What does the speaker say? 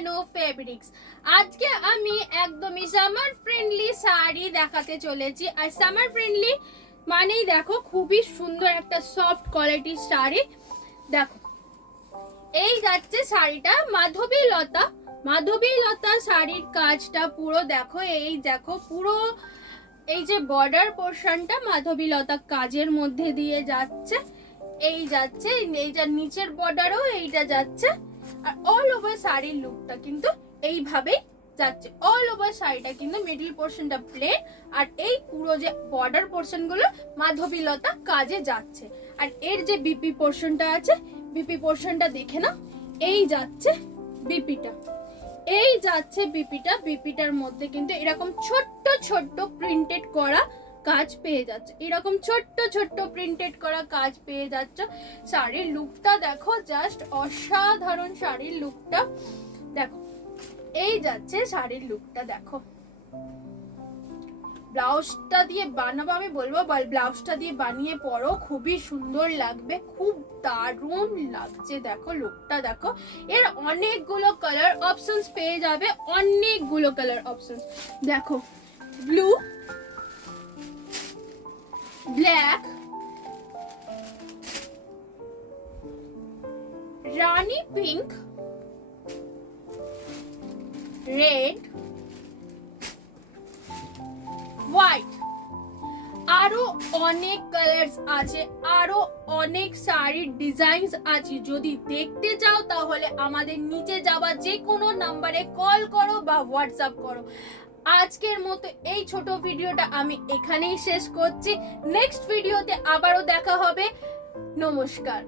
Anup Fabrics। আজকে আমি একদমই সামার ফ্রেন্ডলি শাড়ি দেখাতে চলেছি। আর সামার ফ্রেন্ডলি মানেই দেখো খুবই সুন্দর একটা সফট কোয়ালিটির শাড়ি। দেখো এই যাচ্ছে শাড়িটা মাধবীলতা শাড়ির কাজটা পুরো দেখো। এই দেখো পুরো এই যে বর্ডার পোরশনটা মাধবীলতা কাজের মধ্যে দিয়ে যাচ্ছে। এই যাচ্ছে এই যে নিচের বর্ডারও এইটা যাচ্ছে। আর অল ওভার শাড়ির লুকটা কিন্তু এইভাবেই যাচ্ছে। অল ওভার শাড়িটা কিন্তু মিডল পোরশনটা প্লেন, আর এই পুরো যে বর্ডার পোরশন গুলো মাধবীলতা কাজে যাচ্ছে। আর এর যে বিপি পোরশনটা আছে, বিপি পোরশনটা দেখে না, এই যাচ্ছে বিপিটা, এই যাচ্ছে বিপিটার মধ্যে কিন্তু এরকম ছোট্ট ছোট্ট প্রিন্টেড করা কাজ পেয়ে যাচ্ছে। এরকম ছোট্ট ছোট্ট প্রিন্টেড করা কাজ পেয়ে যাচ্ছে। শাড়ির লুকটা দেখো, জাস্ট অসাধারণ শাড়ির লুকটা দেখো। এই যাচ্ছে শাড়ির লুকটা দেখো। ব্লাউজটা দিয়ে বানাবো, আমি বলবো ব্লাউজটা দিয়ে বানিয়ে পরো, খুবই সুন্দর লাগবে, খুব দারুণ লাগছে। দেখো লুকটা দেখো। এর অনেকগুলো কালার অপশনস পেয়ে যাবে, অনেকগুলো কালার অপশনস দেখো। ব্লু, ব্ল্যাক, রানী পিঙ্ক, রেড, হোয়াইট, আরো অনেক কালার্স আছে, আরো অনেক শাড়ির ডিজাইনস আছে। যদি দেখতে চাও তাহলে আমাদের নিচে যাওয়া যে কোনো নাম্বারে কল করো বা হোয়াটসঅ্যাপ করো। আজকের মতো এই ছোট ভিডিওটা আমি এখানেই শেষ করছি। নেক্সট ভিডিওতে আবারও দেখা হবে। নমস্কার।